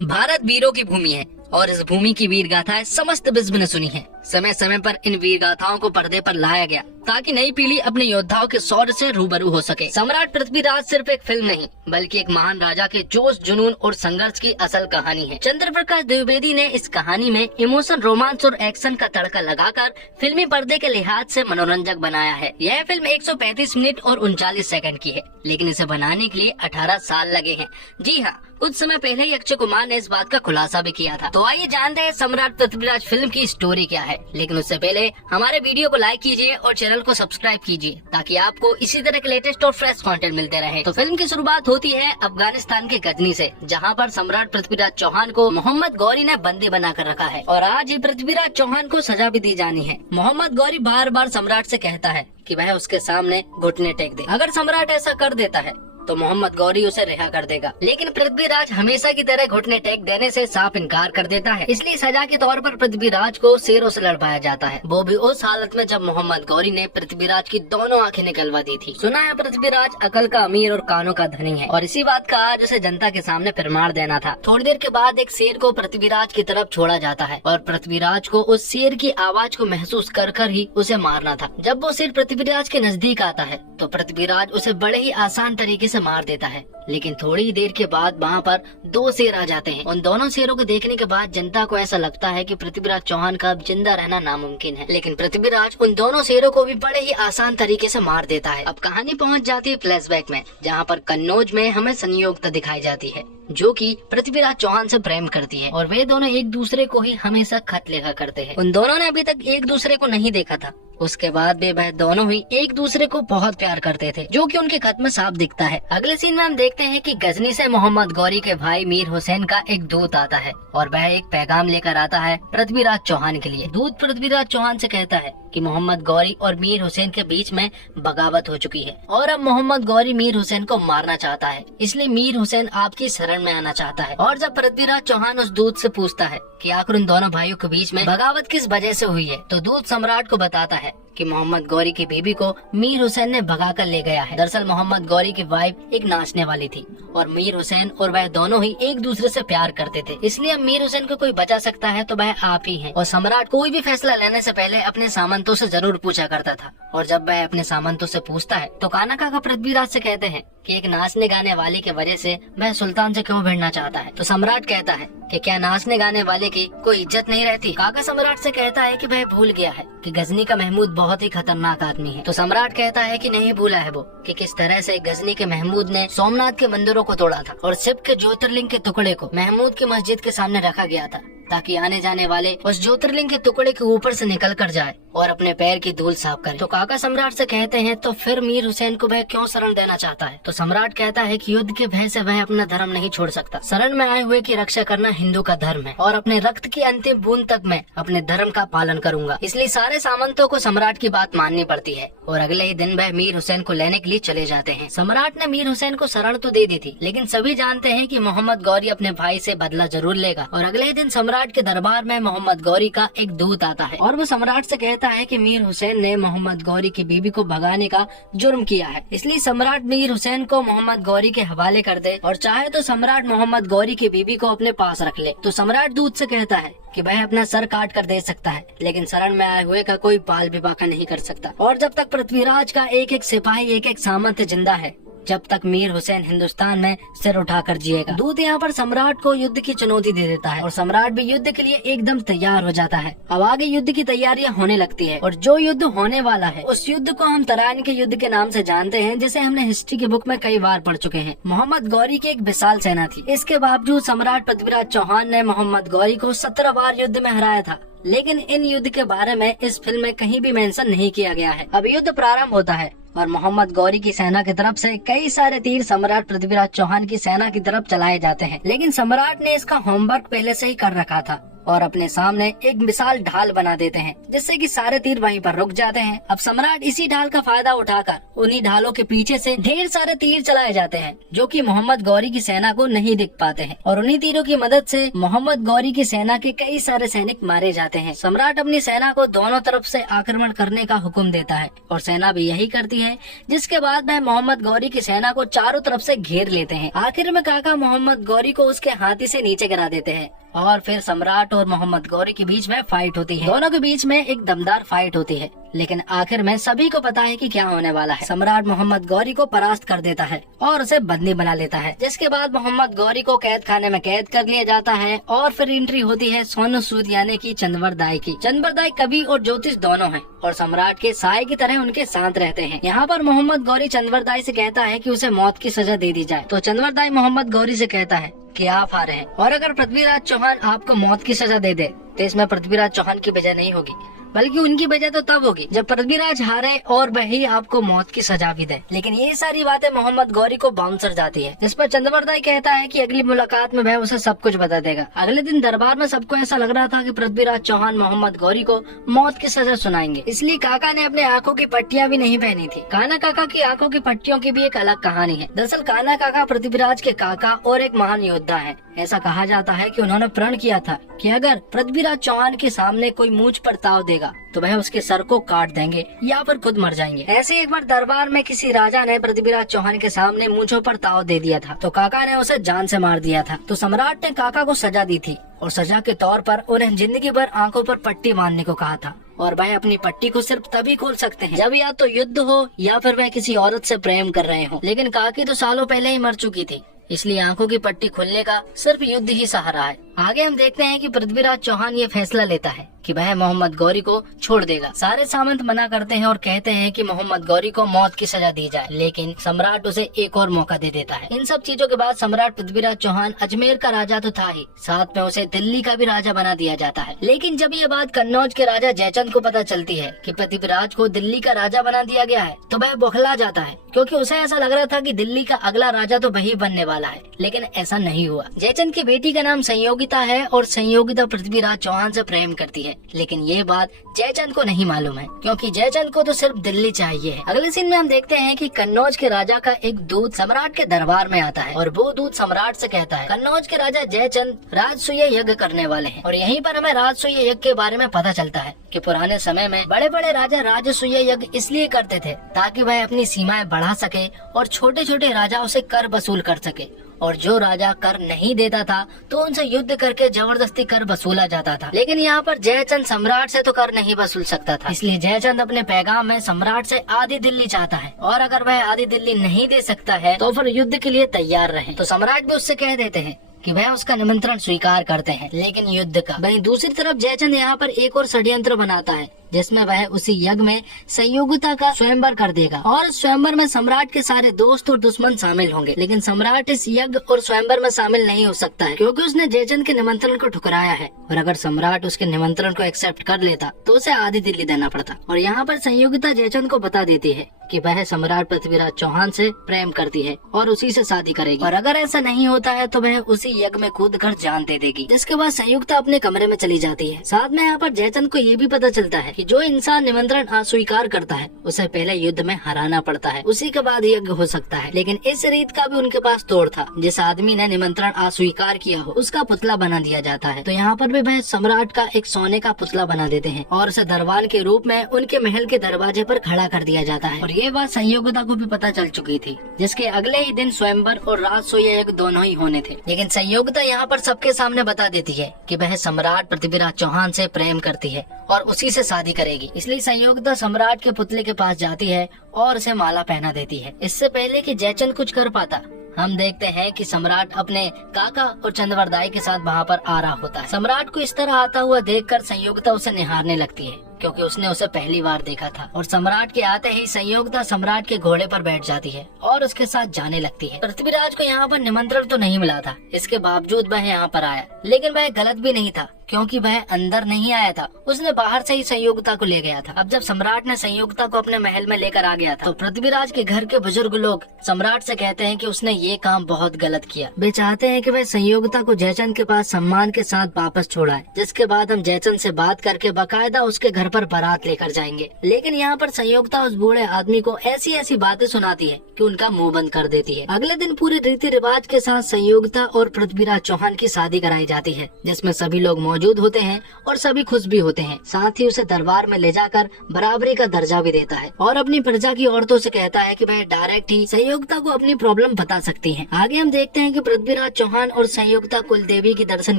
भारत वीरों की भूमि है और इस भूमि की वीर गाथाएं समस्त विश्व ने सुनी है। समय समय पर इन वीर गाथाओं को पर्दे पर लाया गया ताकि नई पीढ़ी अपने योद्धाओं के शौर्य से रूबरू हो सके। सम्राट पृथ्वीराज सिर्फ एक फिल्म नहीं बल्कि एक महान राजा के जोश, जुनून और संघर्ष की असल कहानी है। चंद्र प्रकाश द्विवेदी ने इस कहानी में इमोशन, रोमांस और एक्शन का तड़का लगाकर फिल्मी पर्दे के लिहाज से मनोरंजक बनाया है। यह फिल्म 135 मिनट और 39 सेकंड की है, लेकिन इसे बनाने के लिए 18 साल लगे हैं। जी हाँ, कुछ समय पहले ही अक्षय कुमार ने इस बात का खुलासा भी किया था। तो आइए जानते हैं सम्राट पृथ्वीराज फिल्म की स्टोरी क्या है। लेकिन उससे पहले हमारे वीडियो को लाइक कीजिए और चैनल को सब्सक्राइब कीजिए ताकि आपको इसी तरह के लेटेस्ट और फ्रेश कंटेंट मिलते रहे। तो फिल्म की शुरुआत होती है अफगानिस्तान के गजनी से, जहाँ पर सम्राट पृथ्वीराज चौहान को मोहम्मद गौरी ने बंदी बनाकर रखा है और आज ही पृथ्वीराज चौहान को सजा भी दी जानी है। मोहम्मद गौरी बार बार सम्राट से कहता है कि वह उसके सामने घुटने टेक दे। अगर सम्राट ऐसा कर देता है तो मोहम्मद गौरी उसे रिहा कर देगा, लेकिन पृथ्वीराज हमेशा की तरह घुटने टेक देने से साफ इनकार कर देता है। इसलिए सजा के तौर पर पृथ्वीराज को शेरों से लड़वाया जाता है, वो भी उस हालत में जब मोहम्मद गौरी ने पृथ्वीराज की दोनों आंखें निकलवा दी थी। सुना है पृथ्वीराज अकल का अमीर और कानों का धनी है और इसी बात का आज उसे जनता के सामने प्रमाण देना था। थोड़ी देर के बाद एक शेर को पृथ्वीराज की तरफ छोड़ा जाता है और पृथ्वीराज को उस शेर की आवाज को महसूस कर कर ही उसे मारना था। जब वो शेर पृथ्वीराज के नजदीक आता है तो पृथ्वीराज उसे बड़े ही आसान तरीके से मार देता है, लेकिन थोड़ी देर के बाद वहाँ पर दो शेर आ जाते हैं। उन दोनों शेरों को देखने के बाद जनता को ऐसा लगता है कि पृथ्वीराज चौहान का अब जिंदा रहना नामुमकिन है, लेकिन पृथ्वीराज उन दोनों शेरों को भी बड़े ही आसान तरीके से मार देता है। अब कहानी पहुँच जाती है फ्लैशबैक में, जहाँ पर कन्नौज में हमें संयोगता दिखाई जाती है जो कि पृथ्वीराज चौहान से प्रेम करती है और वे दोनों एक दूसरे को ही हमेशा खत लिखा करते हैं। उन दोनों ने अभी तक एक दूसरे को नहीं देखा था। उसके बाद भी वह दोनों ही एक दूसरे को बहुत प्यार करते थे, जो कि उनके खत में साफ दिखता है। अगले सीन में हम देखते हैं कि गजनी से मोहम्मद गौरी के भाई मीर हुसैन का एक दूत आता है और वह एक पैगाम लेकर आता है पृथ्वीराज चौहान के लिए। दूत पृथ्वीराज चौहान से कहता है कि मोहम्मद गौरी और मीर हुसैन के बीच में बगावत हो चुकी है और अब मोहम्मद गौरी मीर हुसैन को मारना चाहता है, इसलिए मीर हुसैन आपकी शरण में आना चाहता है। और जब पृथ्वीराज चौहान उस दूत से पूछता है कि आखिर उन दोनों भाइयों के बीच में बगावत किस वजह से हुई है, तो दूत सम्राट को बताता है कि मोहम्मद गौरी की बीबी को मीर हुसैन ने भगा कर ले गया है। दरअसल मोहम्मद गौरी की वाइफ एक नाचने वाली थी और मीर हुसैन और वह दोनों ही एक दूसरे से प्यार करते थे, इसलिए अब मीर हुसैन को कोई बचा सकता है तो वह आप ही हैं। और सम्राट कोई भी फैसला लेने से पहले अपने सामंतों से जरूर पूछा करता था और जब वह अपने सामंतों से पूछता है तो काना काका पृथ्वीराज से कहते हैं कि एक नाचने गाने वाले की वजह से वह सुल्तान से क्यों भिड़ना चाहता है, तो सम्राट कहता है कि क्या नाचने गाने वाले की कोई इज्जत नहीं रहती। काका सम्राट से कहता है कि वह भूल गया है कि गजनी का महमूद बहुत ही खतरनाक आदमी है, तो सम्राट कहता है कि नहीं भूला है वो कि किस तरह से गजनी के महमूद ने सोमनाथ के मंदिरों को तोड़ा था और शिव के ज्योतिर्लिंग के टुकड़े को महमूद की मस्जिद के सामने रखा गया था ताकि आने जाने वाले उस ज्योतिर्लिंग के टुकड़े के ऊपर से निकल कर जाए और अपने पैर की धूल साफ करे। तो काका सम्राट से कहते हैं तो फिर मीर हुसैन को वह क्यों शरण देना चाहता है, तो सम्राट कहता है कि युद्ध के भय से वह अपना धर्म नहीं छोड़ सकता। शरण में आए हुए की रक्षा करना हिंदू का धर्म है और अपने रक्त की अंतिम बूंद तक मैं अपने धर्म का पालन करूंगा, इसलिए सारे सामंतों को सम्राट की बात माननी पड़ती है। और अगले ही दिन वह मीर हुसैन को लेने के लिए चले जाते हैं। सम्राट ने मीर हुसैन को शरण तो दे दी थी, लेकिन सभी जानते हैं कि मोहम्मद गौरी अपने भाई से बदला जरूर लेगा। और अगले ही दिन सम्राट के दरबार में मोहम्मद गौरी का एक दूत आता है और वो सम्राट से कहता है कि मीर हुसैन ने मोहम्मद गौरी की बीबी को भगाने का जुर्म किया है, इसलिए सम्राट मीर हुसैन को मोहम्मद गौरी के हवाले कर दे और चाहे तो सम्राट मोहम्मद गौरी की बीबी को अपने पास रख ले। तो सम्राट दूत से कहता है कि वह अपना सर काट कर दे सकता है, लेकिन शरण में आए हुए का कोई बाल भी बाका नहीं कर सकता। और जब तक पृथ्वीराज का एक एक सिपाही, एक एक सामंत जिंदा है, जब तक मीर हुसैन हिंदुस्तान में सिर उठाकर जिएगा। दूत यहाँ पर सम्राट को युद्ध की चुनौती दे देता है और सम्राट भी युद्ध के लिए एकदम तैयार हो जाता है। अब आगे युद्ध की तैयारियां होने लगती है और जो युद्ध होने वाला है उस युद्ध को हम तराइन के युद्ध के नाम से जानते हैं, जिसे हमने हिस्ट्री की बुक में कई बार पढ़ चुके हैं। मोहम्मद गौरी की एक विशाल सेना थी, इसके बावजूद सम्राट पृथ्वीराज चौहान ने मोहम्मद गौरी को 17 बार युद्ध में हराया था, लेकिन इन युद्ध के बारे में इस फिल्म में कहीं भी मेंशन नहीं किया गया है। अब युद्ध प्रारंभ होता है और मोहम्मद गौरी की सेना की तरफ से कई सारे तीर सम्राट पृथ्वीराज चौहान की सेना की तरफ चलाए जाते हैं, लेकिन सम्राट ने इसका होमवर्क पहले से ही कर रखा था और अपने सामने एक विशाल ढाल बना देते हैं, जिससे कि सारे तीर वहीं पर रुक जाते हैं। अब सम्राट इसी ढाल का फायदा उठाकर उन्हीं ढालों के पीछे से ढेर सारे तीर चलाए जाते हैं, जो कि मोहम्मद गौरी की सेना को नहीं दिख पाते हैं, और उन्हीं तीरों की मदद से मोहम्मद गौरी की सेना के कई सारे सैनिक मारे जाते हैं। सम्राट अपनी सेना को दोनों तरफ से आक्रमण करने का हुक्म देता है और सेना भी यही करती है, जिसके बाद वह मोहम्मद गौरी की सेना को चारों तरफ से घेर लेते हैं। आखिर में काका मोहम्मद गौरी को उसके हाथी से नीचे गिरा देते हैं और फिर सम्राट और मोहम्मद गौरी के बीच में फाइट होती है। दोनों के बीच में एक दमदार फाइट होती है, लेकिन आखिर में सभी को पता है कि क्या होने वाला है। सम्राट मोहम्मद गौरी को परास्त कर देता है और उसे बंदी बना लेता है, जिसके बाद मोहम्मद गौरी को कैद खाने में कैद कर लिया जाता है और फिर एंट्री होती है सोनू सूद यानी कि चंद्रवर दाई की। चंद्रवर दाई कवि और ज्योतिष दोनों हैं और सम्राट के साय की तरह उनके साथ रहते हैं। यहाँ पर मोहम्मद गौरी चंद्रवर दाई से कहता है कि उसे मौत की सजा दे दी जाए, तो चंद्रवर दाई मोहम्मद गौरी से कहता है कि आप हारे हैं, और अगर पृथ्वीराज चौहान आपको मौत की सजा दे दे तो इसमें पृथ्वीराज चौहान की वजह नहीं होगी, बल्कि उनकी वजह तो तब होगी जब पृथ्वीराज हारे और वही आपको मौत की सजा भी दे। लेकिन ये सारी बातें मोहम्मद गौरी को बाउंसर जाती है, जिस पर चंद्रवर दाई कहता है कि अगली मुलाकात में वह उसे सब कुछ बता देगा। अगले दिन दरबार में सबको ऐसा लग रहा था कि पृथ्वीराज चौहान मोहम्मद गौरी को मौत की सजा सुनाएंगे, इसलिए काका ने अपने आंखों की पट्टियां भी नहीं पहनी थी। काना काका की आंखों की पट्टियों की भी एक अलग कहानी है। दरअसल काना काका पृथ्वीराज के काका और एक महान योद्धा है। ऐसा कहा जाता है कि उन्होंने प्रण किया था कि अगर पृथ्वीराज चौहान के सामने कोई मूंछ पर ताव देगा तो वह उसके सर को काट देंगे या फिर खुद मर जाएंगे। ऐसे एक बार दरबार में किसी राजा ने पृथ्वीराज चौहान के सामने मूंछों पर ताव दे दिया था, तो काका ने उसे जान से मार दिया था। तो सम्राट ने काका को सजा दी थी और सजा के तौर पर उन्हें जिंदगी भर आंखों पर पट्टी बांधने को कहा था, और वह अपनी पट्टी को सिर्फ तभी खोल सकते हैं जब या तो युद्ध हो या फिर वह किसी औरत से प्रेम कर रहे हो। लेकिन काकी तो सालों पहले ही मर चुकी थी, इसलिए आंखों की पट्टी खुलने का सिर्फ युद्ध ही सहारा है। आगे हम देखते हैं कि पृथ्वीराज चौहान ये फैसला लेता है कि वह मोहम्मद गौरी को छोड़ देगा। सारे सामंत मना करते हैं और कहते हैं कि मोहम्मद गौरी को मौत की सजा दी जाए, लेकिन सम्राट उसे एक और मौका दे देता है। इन सब चीजों के बाद सम्राट पृथ्वीराज चौहान अजमेर का राजा तो था ही, साथ में उसे दिल्ली का भी राजा बना दिया जाता है। लेकिन जब ये बात कन्नौज के राजा जयचंद को पता चलती है कि पृथ्वीराज को दिल्ली का राजा बना दिया गया है, तो वह बौखला जाता है, क्योंकि उसे ऐसा लग रहा था कि दिल्ली का अगला राजा तो वही बनने वाला है। लेकिन ऐसा नहीं हुआ। जयचंद की बेटी का नाम संयोगिता है और संयोगिता पृथ्वीराज चौहान से प्रेम करती है, लेकिन ये बात जयचंद को नहीं मालूम है, क्योंकि जयचंद को तो सिर्फ दिल्ली चाहिए है। अगले सीन में हम देखते हैं कि कन्नौज के राजा का एक दूत सम्राट के दरबार में आता है और वो दूत सम्राट से कहता है कन्नौज के राजा जयचंद राजसूय यज्ञ करने वाले हैं। और यहीं पर हमें राजसूय यज्ञ के बारे में पता चलता है कि पुराने समय में बड़े बड़े राजा राजसूय यज्ञ इसलिए करते थे ताकि वह अपनी सीमाएं बढ़ा सके और छोटे छोटे राजाओं से कर वसूल कर सके, और जो राजा कर नहीं देता था तो उनसे युद्ध करके जबरदस्ती कर वसूला जाता था। लेकिन यहाँ पर जयचंद सम्राट से तो कर नहीं वसूल सकता था, इसलिए जयचंद अपने पैगाम में सम्राट से आधी दिल्ली चाहता है, और अगर वह आधी दिल्ली नहीं दे सकता है तो फिर युद्ध के लिए तैयार रहे। तो सम्राट भी उससे कह देते हैं कि वह उसका निमंत्रण स्वीकार करते हैं, लेकिन युद्ध का। वहीं दूसरी तरफ जयचंद यहाँ पर एक और षड्यंत्र बनाता है, जिसमें वह उसी यज्ञ में संयोगिता का स्वयंवर कर देगा, और इस स्वयंवर में सम्राट के सारे दोस्त और दुश्मन शामिल होंगे। लेकिन सम्राट इस यज्ञ और स्वयंवर में शामिल नहीं हो सकता है, क्योंकि उसने जयचंद के निमंत्रण को ठुकराया है, और अगर सम्राट उसके निमंत्रण को एक्सेप्ट कर लेता तो उसे आधी दिल्ली देना पड़ता। और यहाँ पर संयोगिता जयचंद को बता देती है कि वह सम्राट पृथ्वीराज चौहान से प्रेम करती है और उसी से शादी करेगी, और अगर ऐसा नहीं होता है तो वह उसी यज्ञ में कूद कर जान दे देगी। जिसके बाद संयुक्ता अपने कमरे में चली जाती है। साथ में यहाँ पर जयचंद को ये भी पता चलता है कि जो इंसान निमंत्रण अस्वीकार करता है उसे पहले युद्ध में हराना पड़ता है, उसी के बाद यज्ञ हो सकता है। लेकिन इस रीत का भी उनके पास तोड़ था, जिस आदमी ने निमंत्रण अस्वीकार किया हो उसका पुतला बना दिया जाता है। तो यहाँ पर भी वह सम्राट का एक सोने का पुतला बना देते हैं और उसे दरबार के रूप में उनके महल के दरवाजे पर खड़ा कर दिया जाता है। और ये बात संयोगिता को भी पता चल चुकी थी, जिसके अगले ही दिन स्वयंवर और राजसूय यज्ञ दोनों ही होने थे। लेकिन संयोगिता यहाँ पर सबके सामने बता देती है कि वह सम्राट पृथ्वीराज चौहान से प्रेम करती है और उसी से शादी करेगी। इसलिए संयोगिता सम्राट के पुतले के पास जाती है और उसे माला पहना देती है। इससे पहले कि जयचंद कुछ कर पाता, हम देखते हैं कि सम्राट अपने काका और चंद्रवर दाई के साथ वहाँ पर आ रहा होता है। सम्राट को इस तरह आता हुआ देखकर संयोगिता उसे निहारने लगती है, क्योंकि उसने उसे पहली बार देखा था। और सम्राट के आते ही संयोगिता सम्राट के घोड़े पर बैठ जाती है और उसके साथ जाने लगती है। पृथ्वीराज को यहाँ पर निमंत्रण तो नहीं मिला था, इसके बावजूद वह यहाँ पर आया, लेकिन वह गलत भी नहीं था, क्योंकि वह अंदर नहीं आया था, उसने बाहर से ही संयोगिता को ले गया था। अब जब सम्राट ने संयोगिता को अपने महल में लेकर आ गया था तो पृथ्वीराज के घर के बुजुर्ग लोग सम्राट से कहते हैं कि उसने ये काम बहुत गलत किया। वे चाहते हैं कि वह संयोगिता को जयचंद के पास सम्मान के साथ वापस छोड़ाए, जिसके बाद हम जयचंद से बात करके बाकायदा उसके घर पर बारात लेकर जाएंगे। लेकिन यहाँ पर संयोगिता उस बूढ़े आदमी को ऐसी ऐसी बातें सुनाती है कि उनका मुंह बंद कर देती है। अगले दिन पूरे रीति रिवाज के साथ संयोगिता और पृथ्वीराज चौहान की शादी कराई जाती है, जिसमें सभी लोग मौजूद होते हैं और सभी खुश भी होते हैं। साथ ही उसे दरबार में ले जाकर बराबरी का दर्जा भी देता है और अपनी प्रजा की औरतों से कहता है कि वह डायरेक्ट ही संयोगिता को अपनी प्रॉब्लम बता सकती हैं। आगे हम देखते हैं कि पृथ्वीराज चौहान और संयोगिता कुल देवी की दर्शन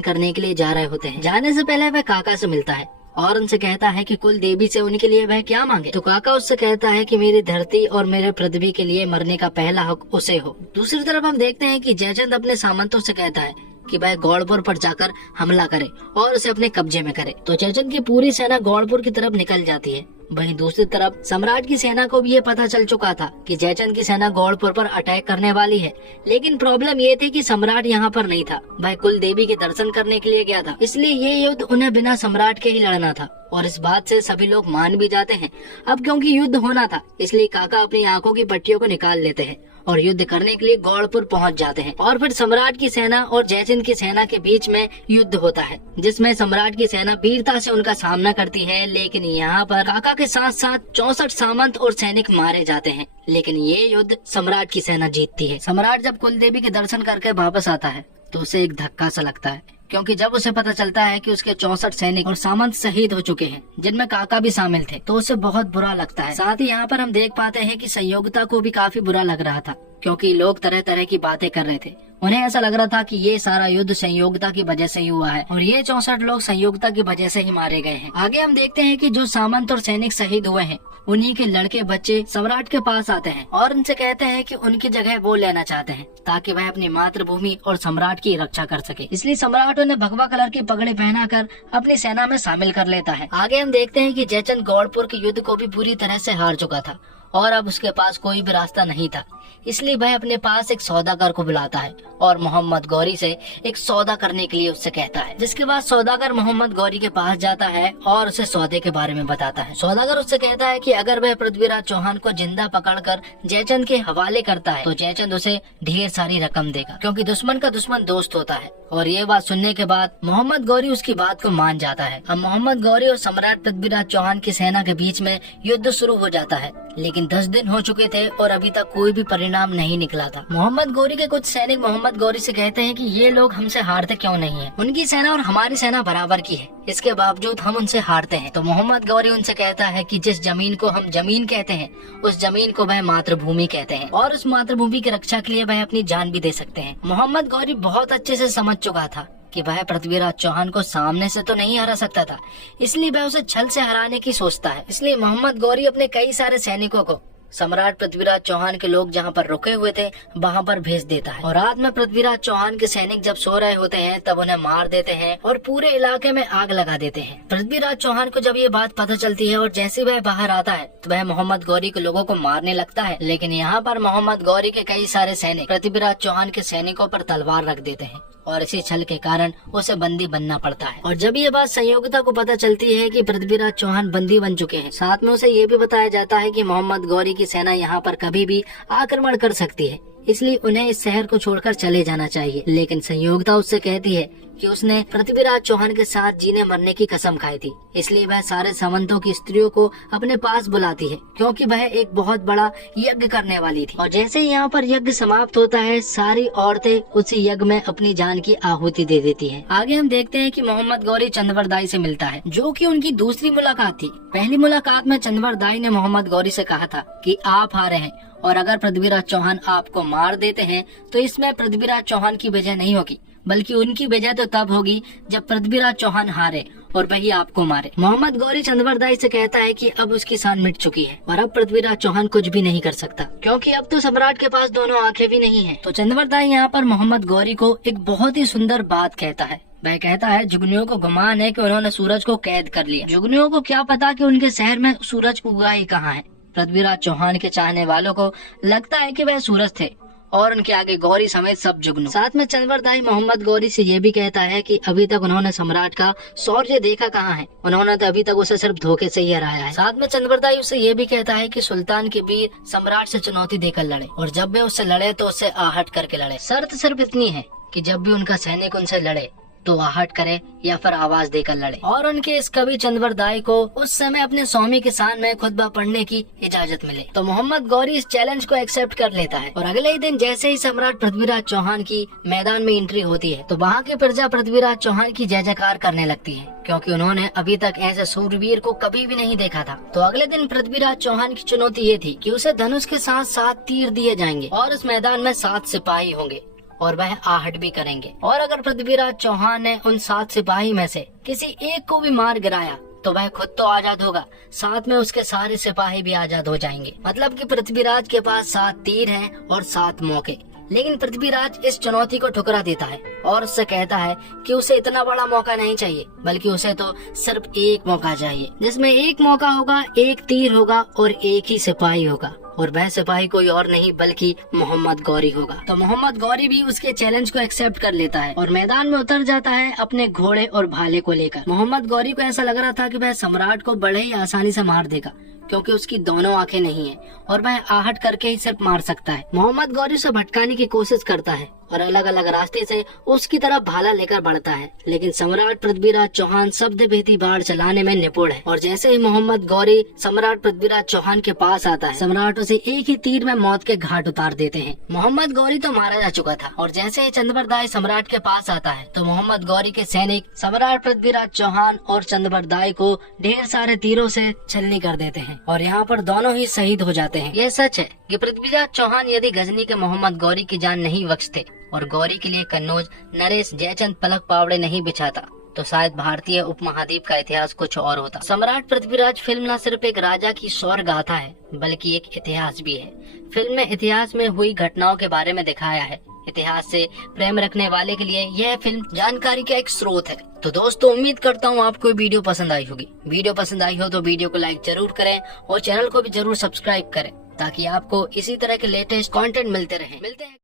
करने के लिए जा रहे होते हैं। जाने से पहले वह काका से मिलता है और उनसे कहता है कि कुल देवी से उनके लिए वह क्या मांगे। तो काका उससे कहता है कि मेरी धरती और मेरे पृथ्वी के लिए मरने का पहला हक उसे हो। दूसरी तरफ हम देखते हैं कि जयचंद अपने सामंतों से कहता है कि वह गौड़पुर पर जाकर हमला करे और उसे अपने कब्जे में करे। तो जयचंद की पूरी सेना गौड़पुर की तरफ निकल जाती है। वहीं दूसरी तरफ सम्राट की सेना को भी ये पता चल चुका था कि जयचंद की सेना गौड़पुर पर अटैक करने वाली है। लेकिन प्रॉब्लम ये थी कि सम्राट यहाँ पर नहीं था, वह कुल देवी के दर्शन करने के लिए गया था। इसलिए ये युद्ध उन्हें बिना सम्राट के ही लड़ना था और इस बात से सभी लोग मान भी जाते हैं। अब क्योंकि युद्ध होना था इसलिए काका अपनी आंखों की पट्टियों को निकाल लेते हैं और युद्ध करने के लिए गौड़पुर पहुंच जाते हैं। और फिर सम्राट की सेना और जयचंद की सेना के बीच में युद्ध होता है, जिसमें सम्राट की सेना वीरता से उनका सामना करती है। लेकिन यहाँ पर काका के साथ साथ 64 सामंत और सैनिक मारे जाते हैं। लेकिन ये युद्ध सम्राट की सेना जीतती है। सम्राट जब कुल देवी के दर्शन करके वापस आता है तो उसे एक धक्का सा लगता है, क्योंकि जब उसे पता चलता है कि उसके 64 सैनिक और सामंत शहीद हो चुके हैं, जिनमें काका भी शामिल थे, तो उसे बहुत बुरा लगता है। साथ ही यहाँ पर हम देख पाते हैं कि संयोगिता को भी काफी बुरा लग रहा था, क्योंकि लोग तरह तरह की बातें कर रहे थे। उन्हें ऐसा लग रहा था कि ये सारा युद्ध संयोगिता की वजह से ही हुआ है और ये 64 लोग संयोगिता की वजह से ही मारे गए हैं। आगे हम देखते हैं कि जो सामंत और सैनिक शहीद हुए हैं उन्हीं के लड़के बच्चे सम्राट के पास आते हैं और उनसे कहते हैं कि उनकी जगह वो लेना चाहते हैं ताकि वह अपनी मातृभूमि और सम्राट की रक्षा कर सके। इसलिए सम्राट उन्हें भगवा कलर की पगड़ी पहनाकर अपनी सेना में शामिल कर लेता है। आगे हम देखते हैं कि जयचंद गौड़पुर के युद्ध को भी पूरी तरह से हार चुका था और अब उसके पास कोई भी रास्ता नहीं था। इसलिए वह अपने पास एक सौदागर को बुलाता है और मोहम्मद गौरी से एक सौदा करने के लिए उससे कहता है, जिसके बाद सौदागर मोहम्मद गौरी के पास जाता है और उसे सौदे के बारे में बताता है। सौदागर उससे कहता है कि अगर वह पृथ्वीराज चौहान को जिंदा पकड़कर जयचंद के हवाले करता है तो जयचंद उसे ढेर सारी रकम देगा, क्योंकि दुश्मन का दुश्मन दोस्त होता है। और ये बात सुनने के बाद मोहम्मद गौरी उसकी बात को मान जाता है। अब मोहम्मद गौरी और सम्राट पृथ्वीराज चौहान की सेना के बीच में युद्ध शुरू हो जाता है। लेकिन 10 दिन हो चुके थे और अभी तक कोई भी परिणाम नहीं निकला था। मोहम्मद गौरी के कुछ सैनिक मोहम्मद गौरी से कहते हैं कि ये लोग हमसे हारते क्यों नहीं है, उनकी सेना और हमारी सेना बराबर की है, इसके बावजूद हम उनसे हारते हैं। तो मोहम्मद गौरी उनसे कहता है कि जिस जमीन को हम जमीन कहते हैं उस जमीन को वह मातृभूमि कहते हैं और उस मातृभूमि की रक्षा के लिए वह अपनी जान भी दे सकते हैं। मोहम्मद गौरी बहुत अच्छे से समझ चुका था कि वह पृथ्वीराज चौहान को सामने से तो नहीं हरा सकता था, इसलिए वह उसे छल से हराने की सोचता है। इसलिए मोहम्मद गौरी अपने कई सारे सैनिकों को सम्राट पृथ्वीराज चौहान के लोग जहां पर रुके हुए थे वहां पर भेज देता है और रात में पृथ्वीराज चौहान के सैनिक जब सो रहे होते हैं तब उन्हें मार देते हैं और पूरे इलाके में आग लगा देते हैं। पृथ्वीराज चौहान को जब ये बात पता चलती है और जैसे वह बाहर आता है तो वह मोहम्मद गौरी के लोगों को मारने लगता है। लेकिन यहाँ पर मोहम्मद गौरी के कई सारे सैनिक पृथ्वीराज चौहान के सैनिकों पर तलवार रख देते हैं और इसी छल के कारण उसे बंदी बनना पड़ता है। और जब ये बात संयोगिता को पता चलती है कि पृथ्वीराज चौहान बंदी बन चुके हैं, साथ में उसे ये भी बताया जाता है कि मोहम्मद गौरी की सेना यहाँ पर कभी भी आक्रमण कर सकती है, इसलिए उन्हें इस शहर को छोड़कर चले जाना चाहिए। लेकिन संयोगिता उससे कहती है कि उसने पृथ्वीराज चौहान के साथ जीने मरने की कसम खाई थी, इसलिए वह सारे सामंतों की स्त्रियों को अपने पास बुलाती है, क्योंकि वह एक बहुत बड़ा यज्ञ करने वाली थी। और जैसे ही यहाँ पर यज्ञ समाप्त होता है सारी औरतें उसी यज्ञ में अपनी जान की आहुति दे देती हैं। आगे हम देखते हैं कि मोहम्मद गौरी चंदवरदाई से मिलता है, जो कि उनकी दूसरी मुलाकात थी। पहली मुलाकात में चंदवरदाई ने मोहम्मद गौरी से कहा था कि आप हारे हैं और अगर पृथ्वीराज चौहान आपको मार देते हैं तो इसमें पृथ्वीराज चौहान की वजह नहीं होगी, बल्कि उनकी वजह तो तब होगी जब पृथ्वीराज चौहान हारे और वही आपको मारे। मोहम्मद गौरी चंदवरदाई से कहता है कि अब उसकी शान मिट चुकी है और अब पृथ्वीराज चौहान कुछ भी नहीं कर सकता, क्योंकि अब तो सम्राट के पास दोनों आंखें भी नहीं है। तो चंदवरदाई यहाँ पर मोहम्मद गौरी को एक बहुत ही सुंदर बात कहता है। वह कहता है जुगनियों को गुमान है कि उन्होंने सूरज को कैद कर लिया। जुगनियों को क्या पता कि उनके शहर में सूरज उगा ही कहाँ है। पृथ्वीराज चौहान के चाहने वालों को लगता है कि वह सूरज थे और उनके आगे गौरी समेत सब जुगनू। साथ में चंद्रवरदाई मोहम्मद गौरी से ये भी कहता है कि अभी तक उन्होंने सम्राट का शौर्य देखा कहाँ है, उन्होंने तो अभी तक उसे सिर्फ धोखे से ही हराया है। साथ में चंद्रवरदाई उसे ये भी कहता है कि सुल्तान के वीर सम्राट से चुनौती देकर लड़े और जब वे उससे लड़े तो उससे आहट करके लड़े। शर्त सिर्फ इतनी है कि जब भी उनका सैनिक उनसे लड़े तो आहट करे या फिर आवाज देकर लड़े। और उनके इस कवि चंद्रवरदाई को उस समय अपने स्वामी किसान में खुतबा पढ़ने की इजाजत मिले तो मोहम्मद गौरी इस चैलेंज को एक्सेप्ट कर लेता है। और अगले ही दिन जैसे ही सम्राट पृथ्वीराज चौहान की मैदान में एंट्री होती है तो वहाँ की प्रजा पृथ्वीराज चौहान की जय जयकार करने लगती है, क्योंकि उन्होंने अभी तक ऐसे सूरवीर को कभी भी नहीं देखा था। तो अगले दिन पृथ्वीराज चौहान की चुनौती ये थी कि उसे धनुष के साथ 7 तीर दिए जाएंगे और इस मैदान में 7 सिपाही होंगे और वह आहट भी करेंगे। और अगर पृथ्वीराज चौहान ने उन 7 सिपाही में से किसी एक को भी मार गिराया तो वह खुद तो आजाद होगा, साथ में उसके सारे सिपाही भी आजाद हो जाएंगे। मतलब कि पृथ्वीराज के पास 7 तीर हैं और 7 मौके। लेकिन पृथ्वीराज इस चुनौती को ठुकरा देता है और उससे कहता है कि उसे इतना बड़ा मौका नहीं चाहिए, बल्कि उसे तो सिर्फ एक मौका चाहिए, जिसमें एक मौका होगा, एक तीर होगा और एक ही सिपाही होगा। और वह सिपाही कोई और नहीं बल्कि मोहम्मद गौरी होगा। तो मोहम्मद गौरी भी उसके चैलेंज को एक्सेप्ट कर लेता है और मैदान में उतर जाता है अपने घोड़े और भाले को लेकर। मोहम्मद गौरी को ऐसा लग रहा था कि वह सम्राट को बड़े ही आसानी से मार देगा, क्योंकि उसकी दोनों आंखें नहीं है और वह आहट करके ही सिर्फ मार सकता है। मोहम्मद गौरी से भटकाने की कोशिश करता है और अलग अलग रास्ते से उसकी तरफ भाला लेकर बढ़ता है, लेकिन सम्राट पृथ्वीराज चौहान शब्द भेदी बाढ़ चलाने में निपुण है। और जैसे ही मोहम्मद गौरी सम्राट पृथ्वीराज चौहान के पास आता है, सम्राट उसे एक ही तीर में मौत के घाट उतार देते हैं। मोहम्मद गौरी तो मारा जा चुका था और जैसे ही चंद्रवरदाई सम्राट के पास आता है तो मोहम्मद गौरी के सैनिक सम्राट पृथ्वीराज चौहान और चंद्रवरदाई को ढेर सारे तीरों से छलनी कर देते हैं और यहाँ पर दोनों ही शहीद हो जाते हैं। यह सच है कि पृथ्वीराज चौहान यदि गजनी के मोहम्मद गौरी की जान नहीं बख्शते और गौरी के लिए कन्नौज नरेश जयचंद पलक पावड़े नहीं बिछाता तो शायद भारतीय उपमहाद्वीप का इतिहास कुछ और होता। सम्राट पृथ्वीराज फिल्म न सिर्फ एक राजा की शौर्य गाथा है बल्कि एक इतिहास भी है। फिल्म में इतिहास में हुई घटनाओं के बारे में दिखाया है। इतिहास से प्रेम रखने वाले के लिए यह फिल्म जानकारी का एक स्रोत है। तो दोस्तों, उम्मीद करता हूँ आपको वीडियो पसंद आई होगी। वीडियो पसंद आई हो तो वीडियो को लाइक जरूर करें और चैनल को भी जरूर सब्सक्राइब करें ताकि आपको इसी तरह के लेटेस्ट कंटेंट मिलते रहे। मिलते हैं।